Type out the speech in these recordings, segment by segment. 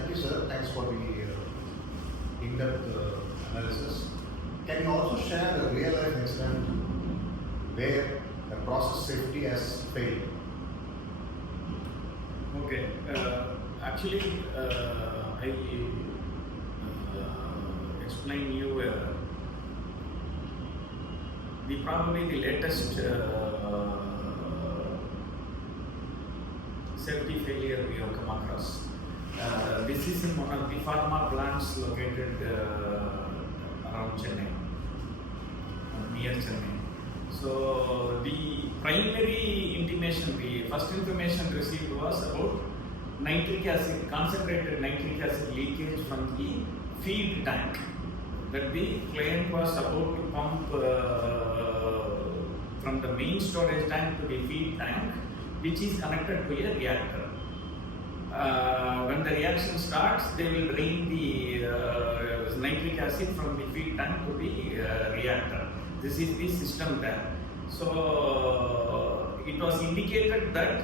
Thank you, sir. Thanks for the in-depth analysis. Can you also share a real-life incident where the process safety has failed? Okay. Actually, I explain you probably the latest safety failure we have come across. This is in one of the pharma plants located around Chennai, near Chennai. So the primary intimation, the first information received was about nitric acid, concentrated nitric acid leakage from the feed tank, that the client was about to pump from the main storage tank to the feed tank, which is connected to a reactor. When the reaction starts, they will drain the nitric acid from the feed tank to the reactor. This is the system there. So it was indicated that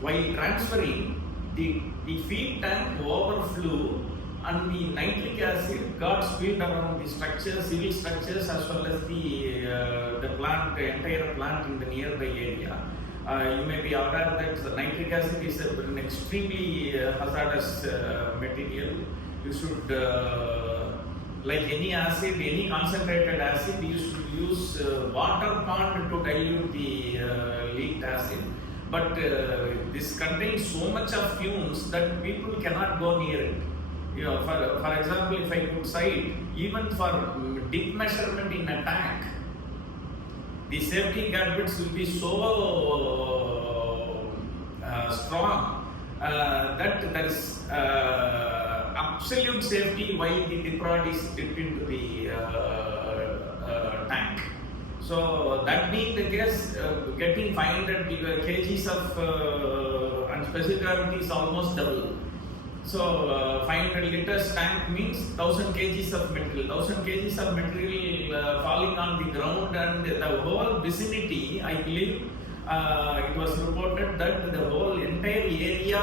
while transferring, the feed tank overflew and the nitric acid got spilled around the structures, civil structures, as well as the plant, the entire plant in the nearby area. You may be aware that the nitric acid is an extremely hazardous material. You should, like any acid, any concentrated acid, you should use water pond to dilute the leaked acid. But this contains so much of fumes that people cannot go near it. You know, for example, if I could cite, even for dip measurement in a tank, the safety gadgets will be so strong that there is absolute safety while the dip rod is dipped into the tank. So that being the case, getting 500 kgs of and specific gravity is almost double. So 500 liters tank means 1000 kgs of material. 1000 kgs of material falling on the ground, and the whole vicinity, I believe, it was reported that the whole entire area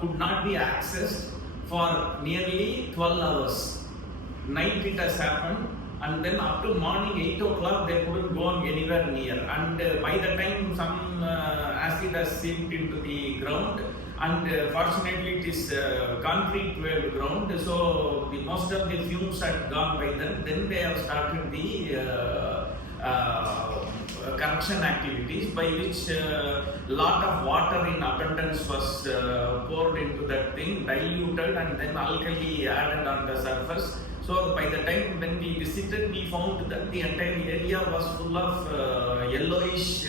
could not be accessed for nearly 12 hours. Night it has happened, and then up to morning 8 o'clock they couldn't go anywhere near. And by the time some acid has seeped into the ground, and fortunately it is concrete walled ground, so most of the fumes had gone by then they have started the correction activities, by which lot of water in abundance was poured into that thing, diluted, and then alkali added on the surface. So by the time when we visited, we found that the entire area was full of yellowish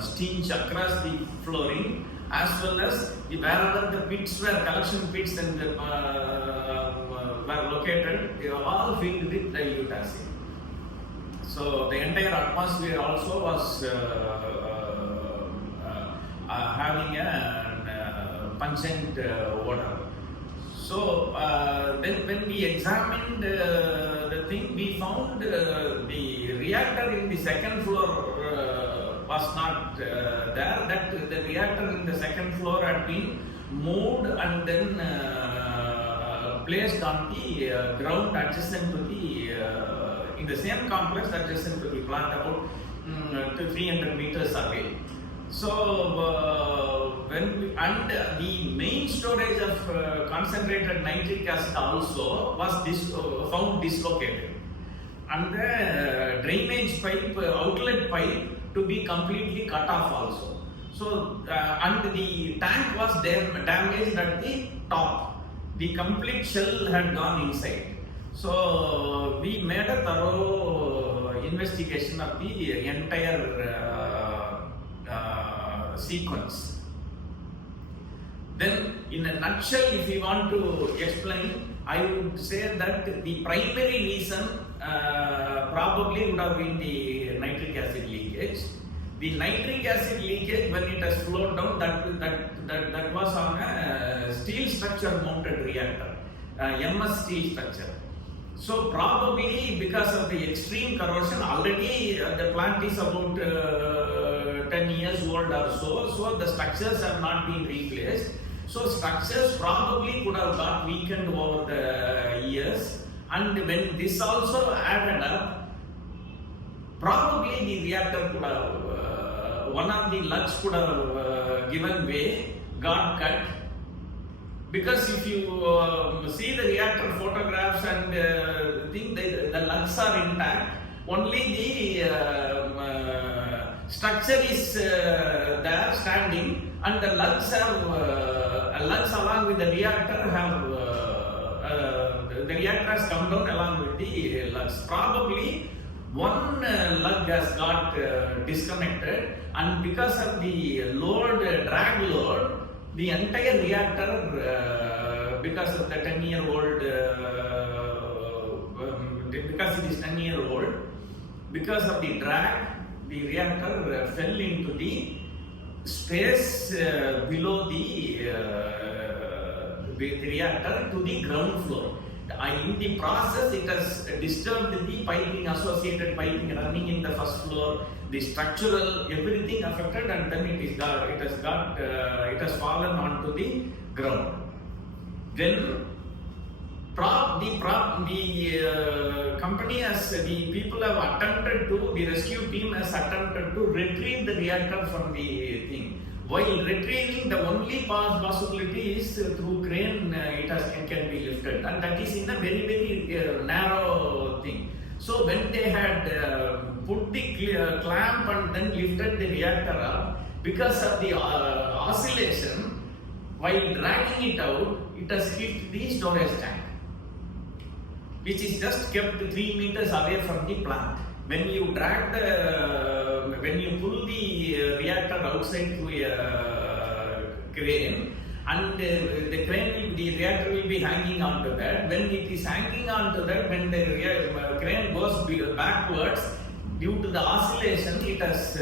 stench across the flooring, as well as wherever the pits were, collection pits and were located, they were all filled with dilute acid. So the entire atmosphere also was having a pungent odor. So then when we examined the thing, we found the reactor in the second floor was not there. That the reactor in the second floor had been moved and then placed on the ground adjacent to the in the same complex adjacent to the plant, about 300 meters away. So and the main storage of concentrated nitric acid also was found dislocated, and the drainage pipe, outlet pipe, to be completely cut off also. So and the tank was damaged at the top. The complete shell had gone inside. So we made a thorough investigation of the entire sequence. Then in a nutshell, if you want to explain, I would say that the primary reason probably would have been the nitric acid leakage. The nitric acid leakage, when it has flowed down, that was on a steel structure mounted reactor, MS steel structure. So probably because of the extreme corrosion, already the plant is about 10 years old or so the structures have not been replaced. So structures probably could have got weakened over the years, and when this also added up, probably the reactor could have, one of the lugs could have given way, got cut. Because if you see the reactor photographs and the lugs are intact, only the structure is there standing, and the lugs have lugs along with the reactor have the reactor has come down along with the lugs. Probably one lug has got disconnected, and because of the load, drag load, the entire reactor, because of the 10-year-old, because it is 10-year-old, because of the drag, the reactor fell into the space below the reactor to the ground floor. In the process, it has disturbed the piping, associated piping running in the first floor, the structural, everything affected, and then it has fallen onto the ground. Then the company has, the people have attempted to, the rescue team has attempted to retrieve the reactor from the thing. While retrieving, the only possibility is through crane, it can be lifted, and that is in a very, very narrow thing. So when they had put the clamp and then lifted the reactor up, because of the oscillation, while dragging it out, it has hit the storage tank, which is just kept 3 meters away from the plant. When you drag when you pull the reactor outside through a crane, and the reactor will be hanging onto that. When it is hanging onto that, when the crane goes backwards, due to the oscillation, it has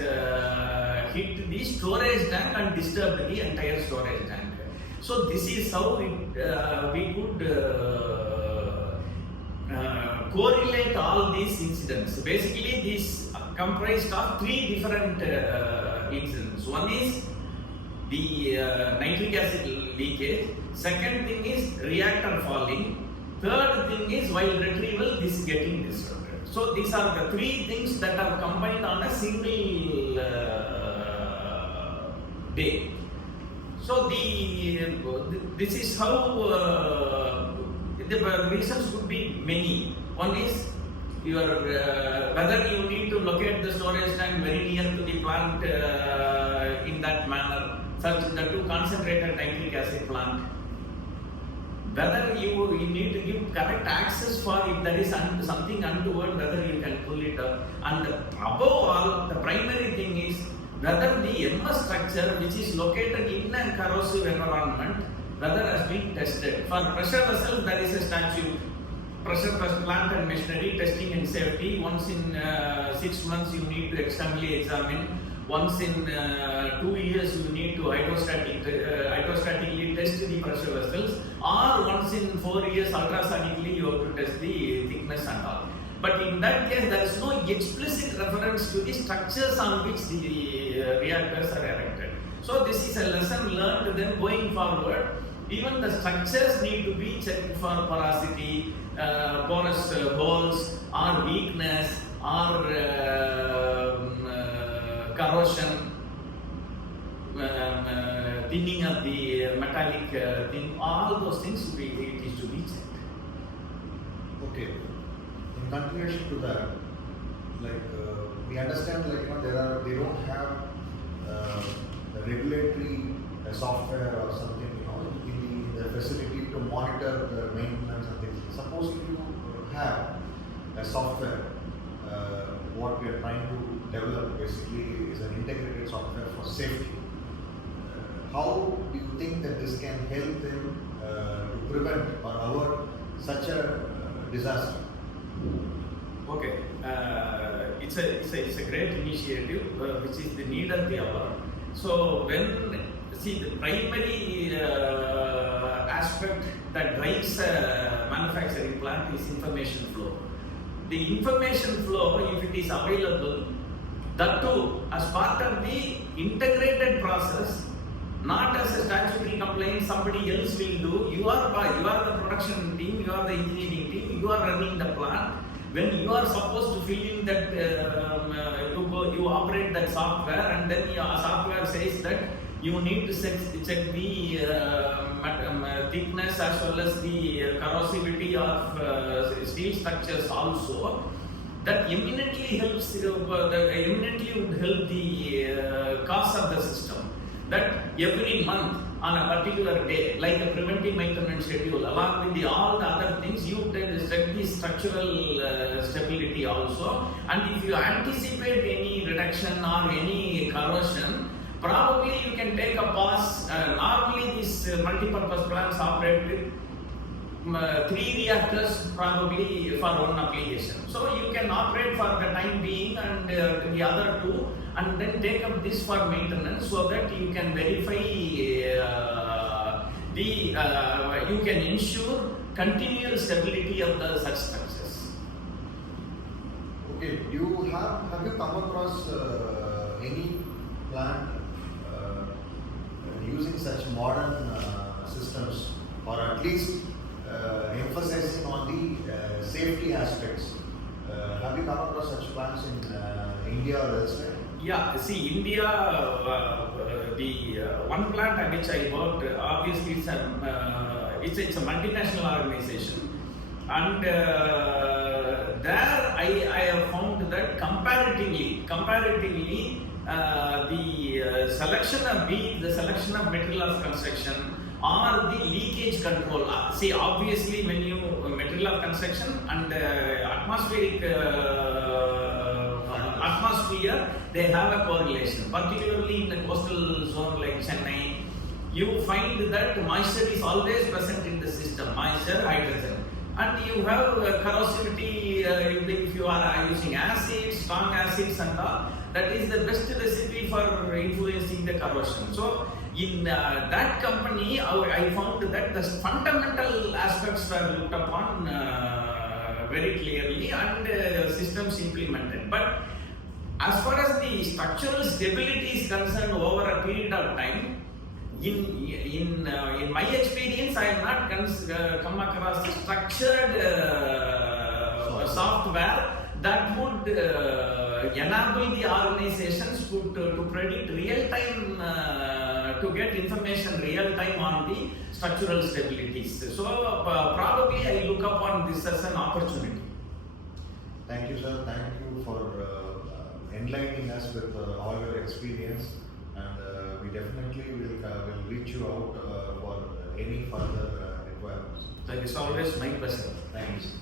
hit the storage tank and disturbed the entire storage tank. So this is how we could correlate all these incidents. Basically, these comprised of 3 different incidents. One is the nitric acid leakage. Second thing is reactor falling. Third thing is while retrieval, this is getting disrupted. So these are the 3 things that are combined on a single day. So this is how the reasons could be many. One is your whether you need to locate the storage tank very near to the plant in that manner, such that to concentrated nitric acid plant. Whether you need to give correct access for if there is something untoward, whether you can pull it up. And above all, the primary thing is whether the MS structure, which is located in a corrosive environment, whether has been tested. For pressure vessels, there is a statute. Pressure plant and machinery testing and safety. Once in 6 months, you need to externally examine. Once in 2 years, you need to hydrostatically test the pressure vessels. Or once in 4 years, ultrasonically, you have to test the thickness and all. But in that case, there is no explicit reference to the structures on which the reactors are erected. So this is a lesson learned. Then going forward, even the structures need to be checked for porosity, porous holes, or weakness, or corrosion, thinning of the metallic thing. All those things it is to be checked. Okay. In continuation to that, we understand they don't have regulatory software or something in the facility to monitor the maintenance and things. Suppose if you have a software, what we are trying to develop basically is an integrated software for safety. How do you think that this can help them to prevent or avert such a disaster? Okay, it's a great initiative which is the need of the hour. So the primary aspect that drives a manufacturing plant is information flow. The information flow, if it is available, That too, as part of the integrated process, not as a statutory complaint somebody else will do. You are the production team, you are the engineering team, you are running the plant. When you are supposed to fill in that, you operate that software, and then your software says that you need to check the thickness as well as the corrosivity of steel structures also. That eminently helps, eminently would help the cost of the system. That every month on a particular day, like a preventive maintenance schedule, along with all the other things, you check the structural stability also. And if you anticipate any reduction or any corrosion, probably you can take a pause. Normally, these multi-purpose plants operate with 3 reactors probably for one application. So you can operate for the time being and the other 2, and then take up this for maintenance, so that you can verify you can ensure continual stability of the such structures. Okay, have you come across any plant using such modern systems, or at least emphasizing on the safety aspects? Have you come across such plants in India or elsewhere? Yeah, see, India, the one plant which I worked, obviously it's a multinational organization, and there I have found that comparatively, the selection of the selection of material of construction or the leakage control. See, obviously, when you material of construction and atmospheric atmosphere, they have a correlation. Particularly in the coastal zone like Chennai, you find that moisture is always present in the system, moisture, hydrogen. And you have corrosivity, if you are using acids, strong acids and all, that is the best recipe for influencing the corrosion. So, in that company, I found that the fundamental aspects were looked upon very clearly, and systems implemented. But as far as the structural stability is concerned over a period of time, in my experience, I have not come across a structured software that would enable the organizations to predict real time, to get information real time on the structural stabilities. So probably I look upon this as an opportunity. Thank you, sir. Thank you for enlightening us with all your experience, and we definitely will reach you out for any further requirements. So it's always my pleasure. Thanks.